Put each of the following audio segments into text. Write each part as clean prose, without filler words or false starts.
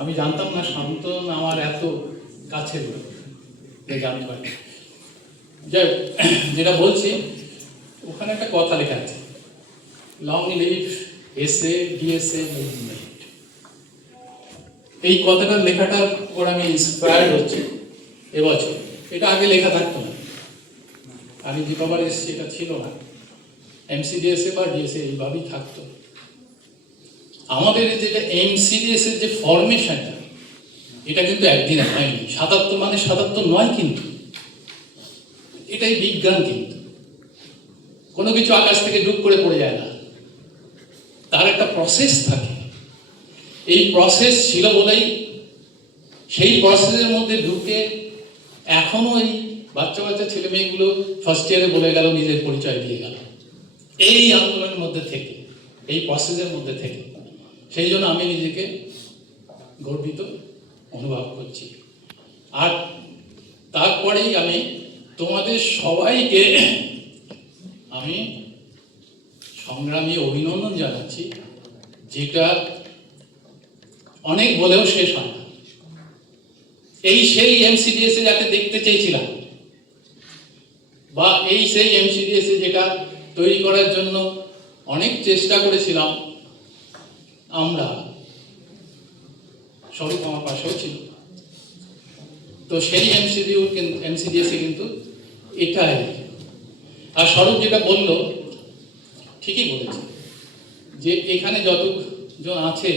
আমি জানতাম না শান্তন আমার এত কাছের লোক, জানতে পারি। যাই হোক, যেটা বলছি, ওখানে একটা কথা লেখা আছে, long live SA DSA movement. এই কথাটা লেখাটার উপর আমি ইন্সপায়ার্ড হচ্ছি এবছর। এটা আগে লেখা থাকতো না, আমি যে কবার এসেছি এটা ছিল না। এমসিডিএসএ বা ডিএসএ এইভাবেই থাকতো। আমাদের যেটা এমসিডিএসএর যে ফরমেশনটা, এটা কিন্তু একদিনে হয়নি। ৭৭ মানে ৭৭ নয়, কিন্তু এটাই বিজ্ঞান। কিন্তু কোনো কিছু আকাশ থেকে ডুব করে পড়ে যায় না, তার একটা প্রসেস থাকে। এই প্রসেস ছিল বলেই সেই প্রসেসের মধ্যে ঢুকে এখনো এই বাচ্চা বাচ্চা ছেলে মেয়েগুলো ফার্স্ট ইয়ারে বলে গেল, নিজের পরিচয় দিয়ে গেল এই আন্দোলনের মধ্যে থেকে, এই প্রসেসের মধ্যে থেকে। সেই জন্য আমি নিজেকে গর্বিত অনুভব করছি। আর তারপরেই আমি তোমাদের সবাইকে আমি সংগ্রামী অভিনন্দন জানাচ্ছি, যেটা অনেক বলেও শেষ হয় না। এই সেই এমসিডিএসএ যাকে দেখতে চেয়েছিলাম, বা এই সেই এমসিডিএসএ যেটা তৈরি করার জন্য অনেক চেষ্টা করেছিলাম আমরা, স্বরূপ আমার পাশেও ছিল। তো সেই এমসিডিএসএ কিন্তু এটাই। আর স্বরূপ যেটা বলল ঠিকই বলেছে, যে এখানে যতজন আছে,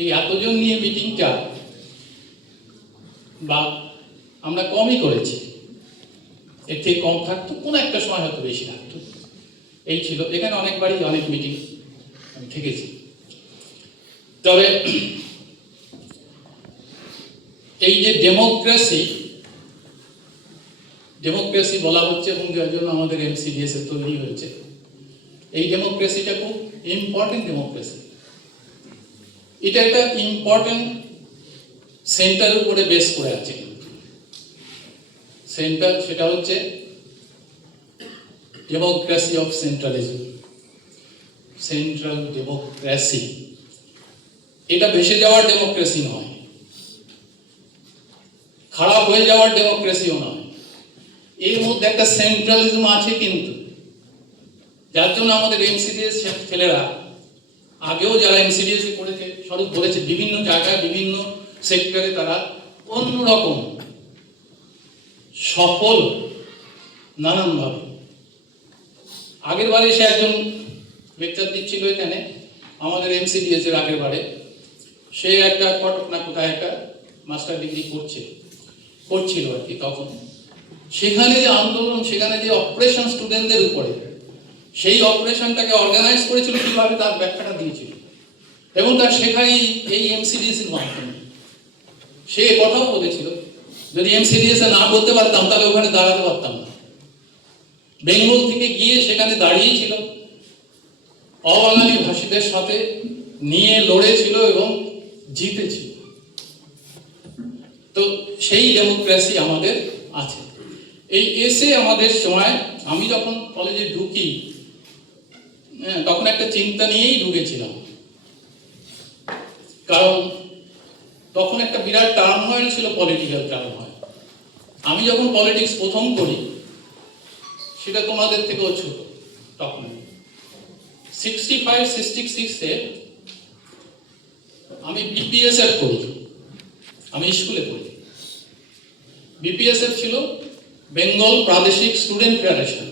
এই এতজন নিয়ে মিটিংটা বা আমরা কমই করেছি, এর থেকে কম থাকতো, কোনো একটা সময় হয়তো বেশি থাকতো। এই ছিল, এখানে অনেকবারই অনেক মিটিং আমি থেকেছি। তবে এই যে ডেমোক্রেসি বলা হচ্ছে এবং যার জন্য আমাদের এমসিডিএসএ তৈরি হয়েছে, এই ডেমোক্রেসিটা খুব ইম্পর্টেন্ট ডেমোক্রেসি। এটা একটা ইম্পর্টেন্ট সেন্টারের উপরে বেস করে আছে। সেন্টার সেটা হচ্ছে ডেমোক্রেসি অফ সেন্ট্রালিজম, সেন্ট্রাল ডেমোক্রেসি। এটা ভেসে যাওয়ার ডেমোক্রেসি নয়, খারাপ হয়ে যাওয়ার ডেমোক্রেসিও নয়, এর মধ্যে একটা সেন্ট্রালিজম আছে। কিন্তু যার জন্য আমাদের এমসিডিএস ছেলেরা, আগেও যারা এমসিডিএস করেছে, স্বরূপ বলেছে, বিভিন্ন জায়গায় বিভিন্ন সেক্টরে তারা অন্যরকম সফল নানানভাবে। আগের বারে সে একজন লেকচার দিচ্ছিল এখানে আমাদের এমসিডিএস এর আগের বারে, সে একটা কটক না কোথায় একটা মাস্টার ডিগ্রি করছিল আর কি। তখন সেখানে যে আন্দোলন, সেখানে যে অপারেশন স্টুডেন্টদের উপরে, সেই অপারেশনটাকে অর্গানাইজ করেছিল কিভাবে, তার ব্যাখ্যাটা দিয়েছিল। এবং তার শেখাই এই এমসিডিএস এর মাধ্যমে। সে কথাও বলেছিল, যদি এমসিডিএস না করতে পারতাম তাহলে ওখানে দাঁড়াতে পারতাম না। বেঙ্গল থেকে গিয়ে সেখানে দাঁড়িয়েছিল, অবাঙালি ভাষীদের সাথে নিয়ে লড়েছিল এবং জিতেছিল। তো সেই ডেমোক্রেসি আমাদের আছে। এই এসে আমাদের সময়, আমি যখন কলেজে ঢুকি, তখন একটা চিন্তা নিয়েই ঢুকেছিলাম। কারণ তখন একটা বিরাট টার্মোয়েল ছিল, পলিটিক্যাল টার্মোয়েল। আমি যখন পলিটিক্স প্রথম করি, সেটা তোমাদের থেকেও ছোট, তখন 65-66-এ আমি বিপিএসএফ করি, আমি স্কুলে পড়ি। বিপিএসএফ ছিল বেঙ্গল প্রাদেশিক স্টুডেন্ট ফেডারেশন।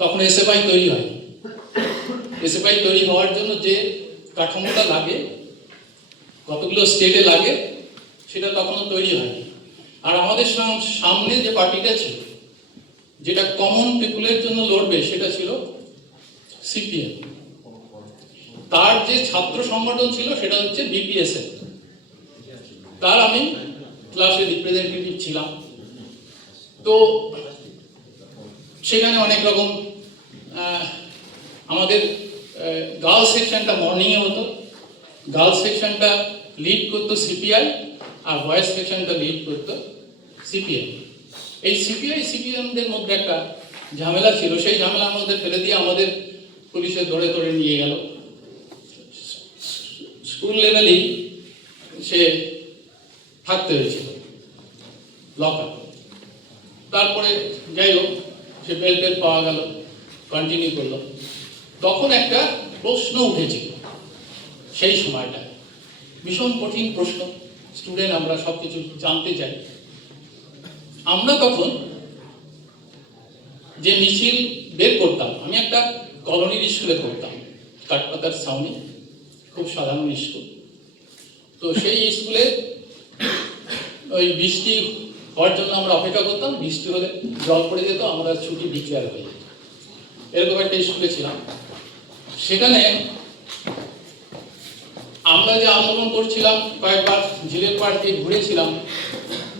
তখন এসএফআই তৈরি হয়। এসএফআই তৈরি হওয়ার জন্য যে কাঠামোটা লাগে, কতগুলো স্টেটে লাগে, সেটা তখনও তৈরি হয়নি। আর আমাদের সামনে যে পার্টিটা ছিল, যেটা কমন পিপুলের জন্য লড়বে, সেটা ছিল সিপিএম। তার যে ছাত্র সংগঠন ছিল সেটা হচ্ছে বিপিএসএফ। তার আমি ক্লাসে রিপ্রেজেন্টেটিভ ছিলাম। তো সেখানে অনেক রকম, আমাদের গার্লস সেকশনটা মর্নিংয়ে হতো। গার্লস সেকশনটা লিড করতো সিপিআই, আর বয়েজ সেকশনটা লিড করতো সিপিএম। এই সিপিএমদের মধ্যে একটা ঝামেলা ছিল, সেই ঝামেলার মধ্যে ফেলে দিয়ে আমাদের পুলিশে ধরে নিয়ে গেল। স্কুল লেভেলেই সে থাকতে হয়েছিল লকআপ। তারপরে যাই হোক সে বেল পাওয়া গেল, কন্টিনিউ করলো। তখন একটা প্রশ্ন উঠেছিল সেই সময়টা, ভীষণ কঠিন প্রশ্ন, স্টুডেন্ট আমরা সব কিছু জানতে চাই। আমরা তখন যে মিছিল বের করতাম, আমি একটা কলোনির স্কুলে পড়তাম, কাঠপাতার সাউনি, খুব সাধারণ স্কুল। তো সেই স্কুলে ওই বৃষ্টি হওয়ার জন্য আমরা অপেক্ষা করতাম, বৃষ্টি হলে জল পড়ে যেত, আমরা ছুটি ডিক্লেয়ার হয়ে যেত। এরকম একটা স্কুলে ছিলাম। সেখানে আমরা যে আন্দোলন করছিলাম, কয়েকবার ঝিলের পাড় দিয়ে ঘুরেছিলাম,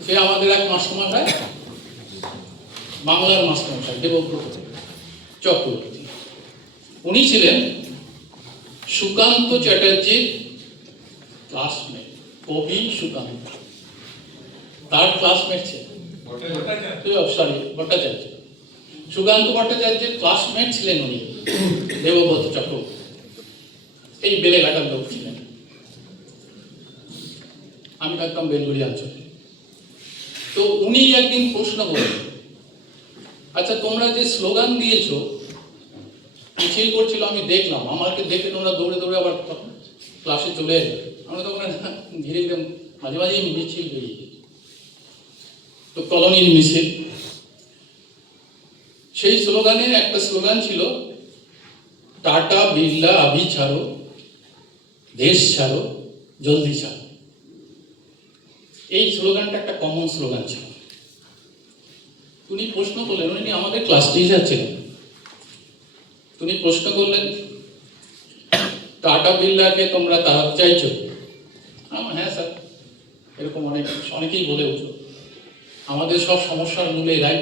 সে আমাদের এক মাস্টারমশাই, বাংলার মাস্টারমশাই দেবব্রত চক্রবর্তী, উনি ছিলেন সুকান্ত চ্যাটার্জির ক্লাসমেট, কবি সুকান্ত, তার ক্লাসমেট ছিলেন, সরি ভট্টাচার্য, সুকান্ত ভট্টাচার্যের ক্লাসমেট ছিলেন উনি, দেবব্রত চক্রবর্তী। এই বেলেঘাটার লোক ছিলেন, আমি থাকতাম বেলগুড়ি অঞ্চলে। তো উনি একদিন প্রশ্ন করলেন, আচ্ছা তোমরা যে স্লোগান দিয়েছো, মিছিল করছিল, আমি দেখলাম, আমাকে দেখে তোমরা দৌড়ে দৌড়ে আবার ক্লাসে চলে এলে, আমরা তখন ধীরে ধীরে মাঝে মাঝেই মিছিল বেরিয়ে গেছি। তো কলোনির মিছিল, সেই স্লোগানে একটা স্লোগান ছিল, টাটা বিড়লা আভি ছাড়ো, দেশ ছাড়ো, জলদি ছাড়ো। এই স্লোগানটা একটা কমন স্লোগান ছিল। উনি প্রশ্ন করলেন, উনি আমাদের ক্লাস টিচার ছিলেন, উনি প্রশ্ন করলেন, টাটা বিড়লাকে তোমরা তাড়াতে চাইছো? হ্যাঁ স্যার, এরকম অনেকেই বলে উঠলো, আমাদের সব সমস্যার মূলে এরাই।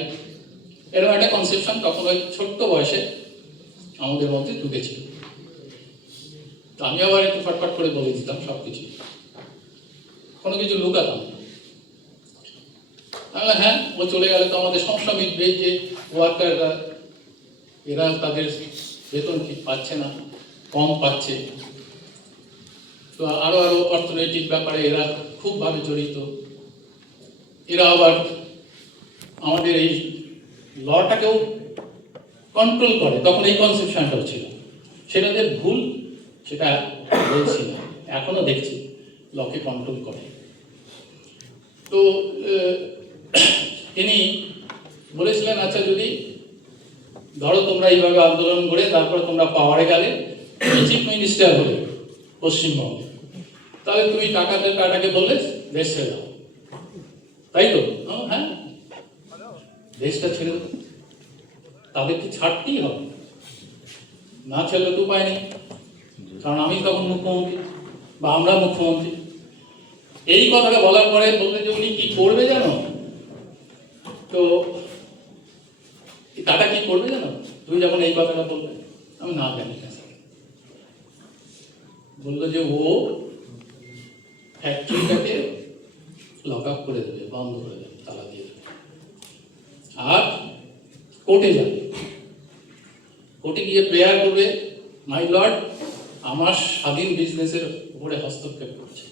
এরকম একটা কনসেপশন তখন ওই ছোট্ট বয়সে আমাদের মধ্যে ঢুকেছিল। তো আমি আবার একটু ফটফট করে বলে দিতাম সব কিছু, কোনো কিছু লুকাতাম না। হ্যাঁ, ও চলে গেলে তো আমাদের সমস্যা মিটবে, যে ওয়ার্কাররা এরা তাদের বেতন ঠিক পাচ্ছে না, কম পাচ্ছে, তো আরো আরো অর্থনৈতিক ব্যাপারে এরা খুবভাবে জড়িত, এরা আবার আমাদের এই লটাকেও কন্ট্রোল করে। তখন এই কনসেপশনটাও ছিল, সেটা যে ভুল সেটা বলছি না, এখনো দেখছি লকে কন্ট্রোল করে। তো তিনি বলেছিলেন, আচ্ছা যদি ধরো তোমরা এইভাবে আন্দোলন করে তারপরে তোমরা পাওয়ারে গেলে, চিফ মিনিস্টার হলে পশ্চিমবঙ্গে, তাহলে তুমি টাটাকে বললে দেশ ছেড়ে দাও, তাই তো? হ্যাঁ, দেশটা ছেড়ে দাও, তাদেরকে ছাড়তেই হবে, না ছেড়লে তো উপায় নেই, কারণ আমি তখন মুখ্যমন্ত্রী বা আমরা মুখ্যমন্ত্রী। এই কথাটা বলার পরে বলতে যে উনি কি করবে জানো, তো টাটা কি করবে জানো তুমি যখন এই কথাটা বলবে? আমি না জানি না স্যার। বললো যে ও ফ্যাক্টরিটাকে লক আপ করে দেবে, বন্ধ করে দেবে, তালা দিয়ে দেবে, আর কোর্টে যাবে, কোর্টে গিয়ে প্রেয়ার করবে, মাই লর্ড আমার স্বাধীন বিজনেসের উপরে হস্তক্ষেপ করছে,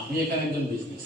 আমি এখানে একজন বিজনেস